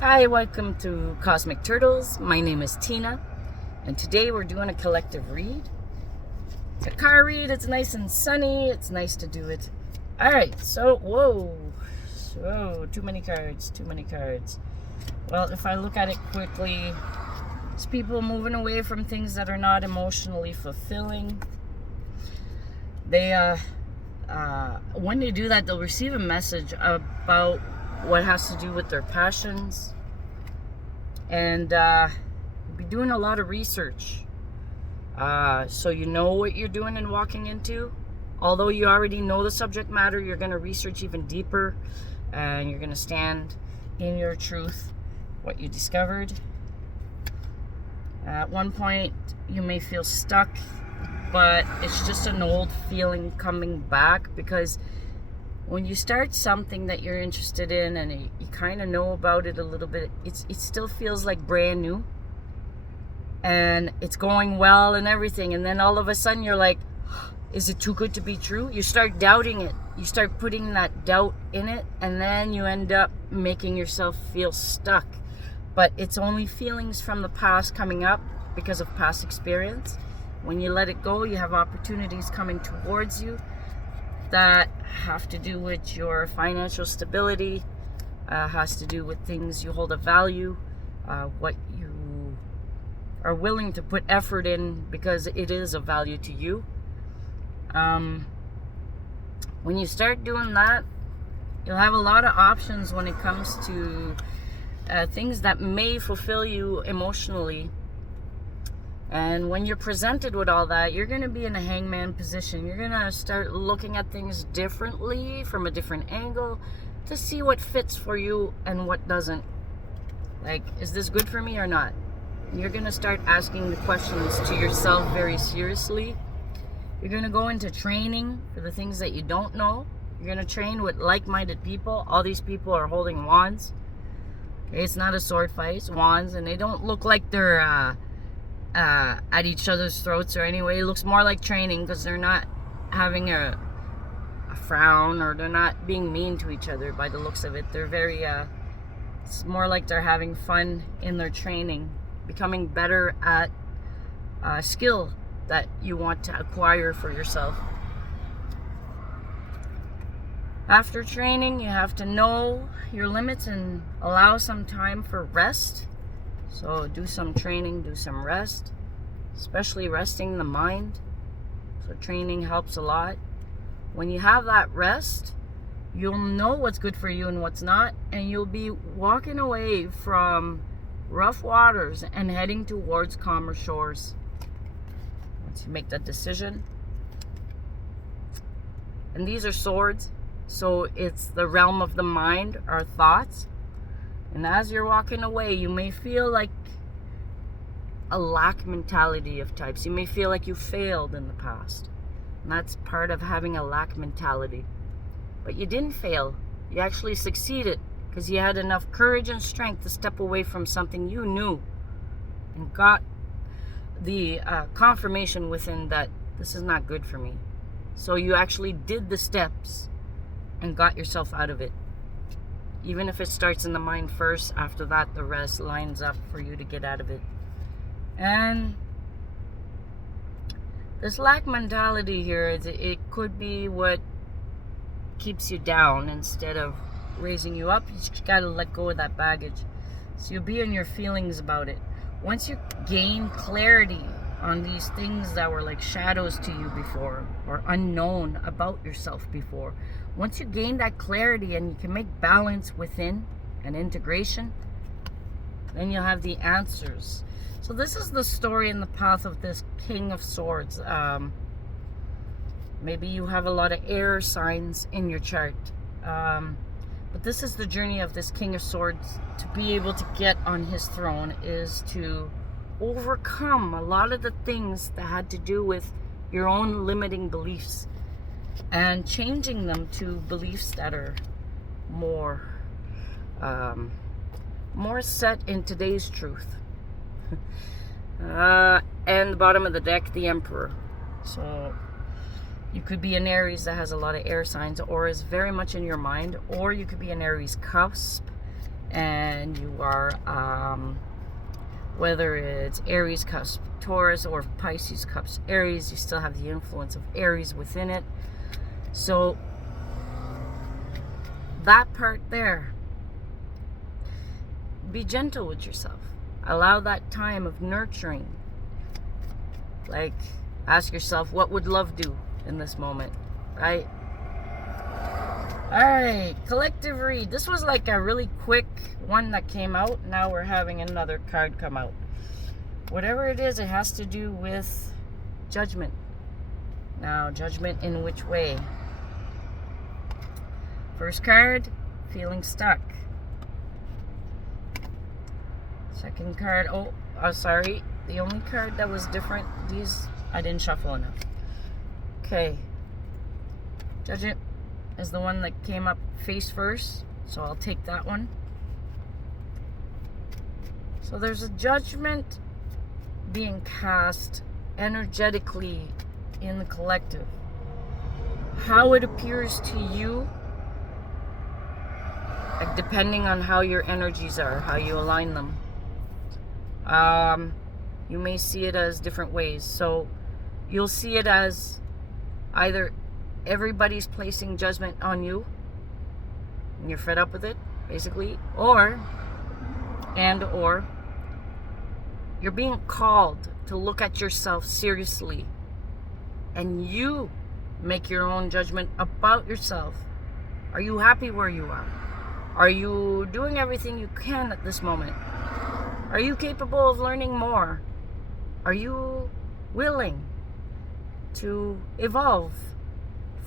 Hi, welcome to Cosmic Turtles. My name is Tina, and today we're doing a collective read. It's a car read, it's nice and sunny, it's nice to do it. Alright, so too many cards. Well, if I look at it quickly, it's people moving away from things that are not emotionally fulfilling. When they do that, they'll receive a message about what has to do with their passions, and be doing a lot of research, so you know what you're doing and walking into. Although you already know the subject matter, you're going to research even deeper, and you're going to stand in your truth, what you discovered. At one point you may feel stuck, but it's just an old feeling coming back, because when you start something that you're interested in and you kind of know about it a little bit, it still feels like brand new and it's going well and everything, and then all of a sudden you're like, is it too good to be true? You start doubting it, you start putting that doubt in it, and then you end up making yourself feel stuck. But it's only feelings from the past coming up because of past experience. When you let it go, you have opportunities coming towards you that have to do with your financial stability, has to do with things you hold a value, what you are willing to put effort in because it is of value to you. When you start doing that, you'll have a lot of options when it comes to things that may fulfill you emotionally. And when you're presented with all that, you're going to be in a hangman position. You're going to start looking at things differently, from a different angle, to see what fits for you and what doesn't. Like, is this good for me or not? You're going to start asking the questions to yourself very seriously. You're going to go into training for the things that you don't know. You're going to train with like-minded people. All these people are holding wands. Okay, it's not a sword fight, it's wands, and they don't look like they're at each other's throats or anyway. It looks more like training, because they're not having a frown, or they're not being mean to each other by the looks of it. They're very it's more like they're having fun in their training, becoming better at a skill that you want to acquire for yourself. After training, you have to know your limits and allow some time for rest. So do some training, do some rest, especially resting the mind. So training helps a lot. When you have that rest, you'll know what's good for you and what's not, and you'll be walking away from rough waters and heading towards calmer shores. Once you make that decision. And these are swords, so it's the realm of the mind, our thoughts. And as you're walking away, you may feel like a lack mentality of types. You may feel like you failed in the past. And that's part of having a lack mentality. But you didn't fail. You actually succeeded, because you had enough courage and strength to step away from something you knew and got the confirmation within that this is not good for me. So you actually did the steps and got yourself out of it. Even if it starts in the mind first, after that the rest lines up for you to get out of it. And this lack mentality here, it could be what keeps you down instead of raising you up. You just gotta let go of that baggage. So you'll be in your feelings about it. Once you gain clarity on these things that were like shadows to you before, or unknown about yourself before, once you gain that clarity and you can make balance within and integration, then you'll have the answers. So this is the story and the path of this King of Swords. Maybe you have a lot of air signs in your chart, but this is the journey of this King of Swords. To be able to get on his throne is to overcome a lot of the things that had to do with your own limiting beliefs, and changing them to beliefs that are more set in today's truth. And the bottom of the deck, the Emperor. So you could be an Aries that has a lot of air signs, or is very much in your mind, or you could be an Aries cusp and you are, whether it's Aries cusp Taurus or Pisces cusp Aries, you still have the influence of Aries within it. So that part there, be gentle with yourself. Allow that time of nurturing. Like, ask yourself, what would love do in this moment, right? Alright, collective read. This was like a really quick one that came out. Now we're having another card come out. Whatever it is, it has to do with judgment. Now, judgment in which way? First card, feeling stuck. Second card, sorry. The only card that was different, these, I didn't shuffle enough. Okay. Judgment is the one that came up face first, so I'll take that one. So there's a judgment being cast energetically in the collective. How it appears to you, like, depending on how your energies are, how you align them. You may see it as different ways. So you'll see it as either everybody's placing judgment on you and you're fed up with it, basically, or you're being called to look at yourself seriously and you make your own judgment about yourself. Are you happy where you are? Are you doing everything you can at this moment? Are you capable of learning more? Are you willing to evolve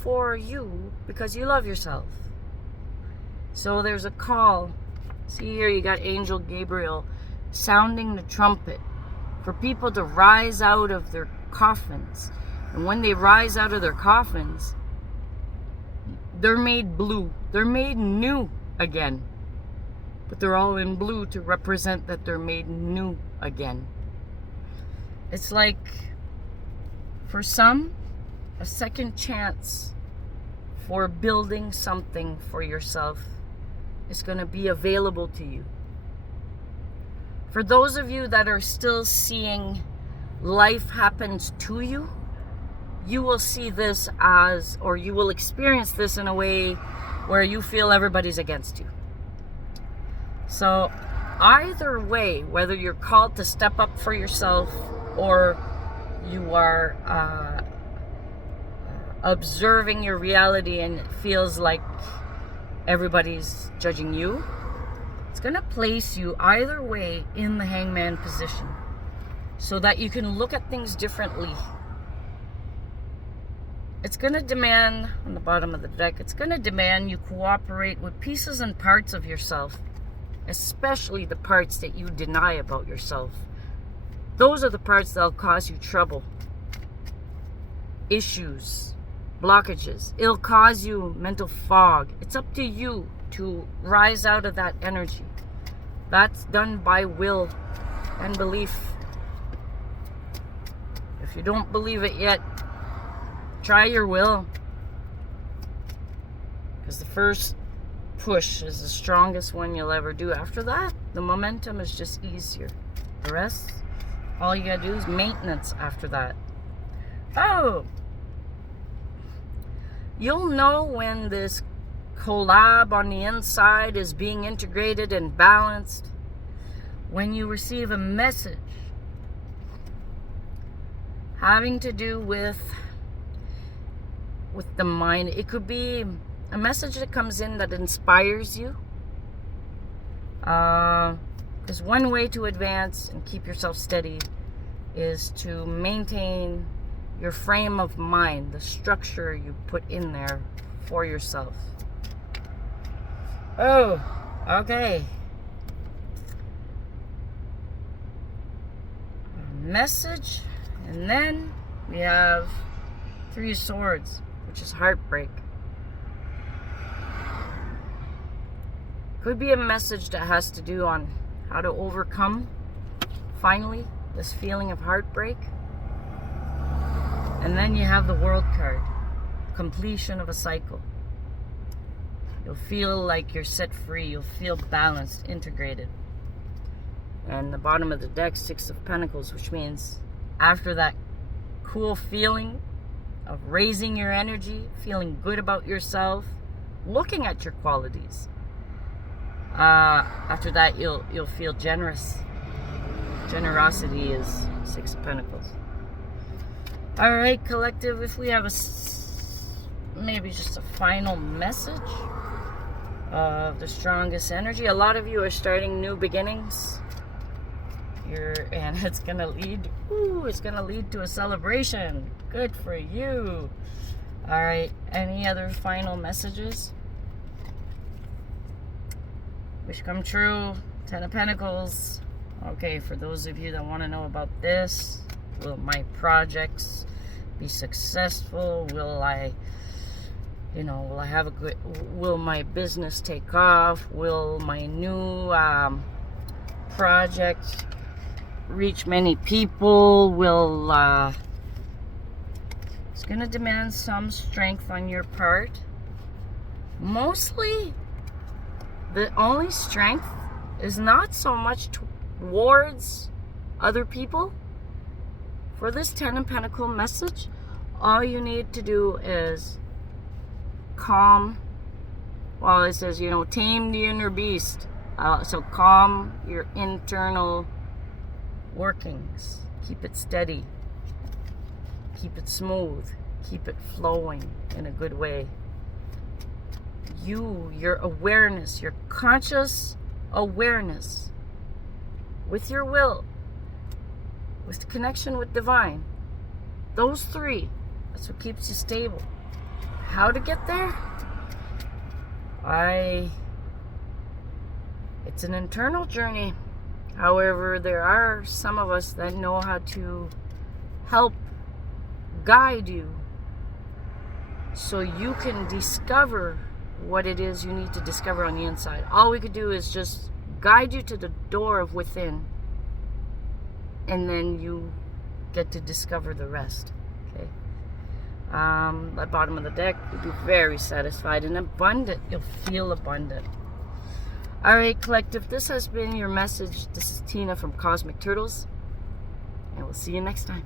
for you because you love yourself? So there's a call. See here, you got Angel Gabriel sounding the trumpet for people to rise out of their coffins. And when they rise out of their coffins, they're made blue. They're made new again. But they're all in blue to represent that they're made new again. It's like, for some, a second chance for building something for yourself is going to be available to you. For those of you that are still seeing life happens to you, you will see this as, or you will experience this in a way where you feel everybody's against you. So either way, whether you're called to step up for yourself or you are observing your reality and it feels like everybody's judging you, it's going to place you either way in the hangman position so that you can look at things differently. It's going to demand, on the bottom of the deck, it's going to demand you cooperate with pieces and parts of yourself, especially the parts that you deny about yourself. Those are the parts that'll cause you trouble, issues, blockages. It'll cause you mental fog. It's up to you to rise out of that energy. That's done by will and belief. If you don't believe it yet, try your will. Because the first push is the strongest one you'll ever do. After that, the momentum is just easier. The rest, all you gotta do is maintenance after that. Oh! You'll know when this collab on the inside is being integrated and balanced when you receive a message having to do with the mind. It could be a message that comes in that inspires you. Because one way to advance and keep yourself steady is to maintain your frame of mind, the structure you put in there for yourself. Oh, okay. Message, and then we have 3 of Swords, which is heartbreak. Could be a message that has to do on how to overcome, finally, this feeling of heartbreak. And then you have the World card, completion of a cycle. You'll feel like you're set free. You'll feel balanced, integrated. And the bottom of the deck, Six of Pentacles, which means after that cool feeling of raising your energy, feeling good about yourself, looking at your qualities, after that you'll feel generous. Generosity is Six of Pentacles. All right, collective, if we have maybe just a final message of the strongest energy. A lot of you are starting new beginnings. And it's gonna lead to a celebration. Good for you. All right, any other final messages? Wish come true. Ten of Pentacles. Okay, for those of you that want to know about this, will my projects be successful? Will I have a good, will my business take off? Will my new project reach many people? It's gonna demand some strength on your part. Mostly, the only strength is not so much towards other people. For this Ten of Pentacles message, all you need to do is calm. Well, it says, tame the inner beast. So calm your internal workings. Keep it steady. Keep it smooth. Keep it flowing in a good way. Your awareness, your conscious awareness, with your will, with the connection with divine, those three, that's what keeps you stable. How to get there? It's an internal journey. However, there are some of us that know how to help guide you so you can discover what it is you need to discover on the inside. All we could do is just guide you to the door of within, and then you get to discover the rest. Okay. At bottom of the deck, you'll be very satisfied and abundant. You'll feel abundant. All right, collective, this has been your message. This is Tina from Cosmic Turtles, and we'll see you next time.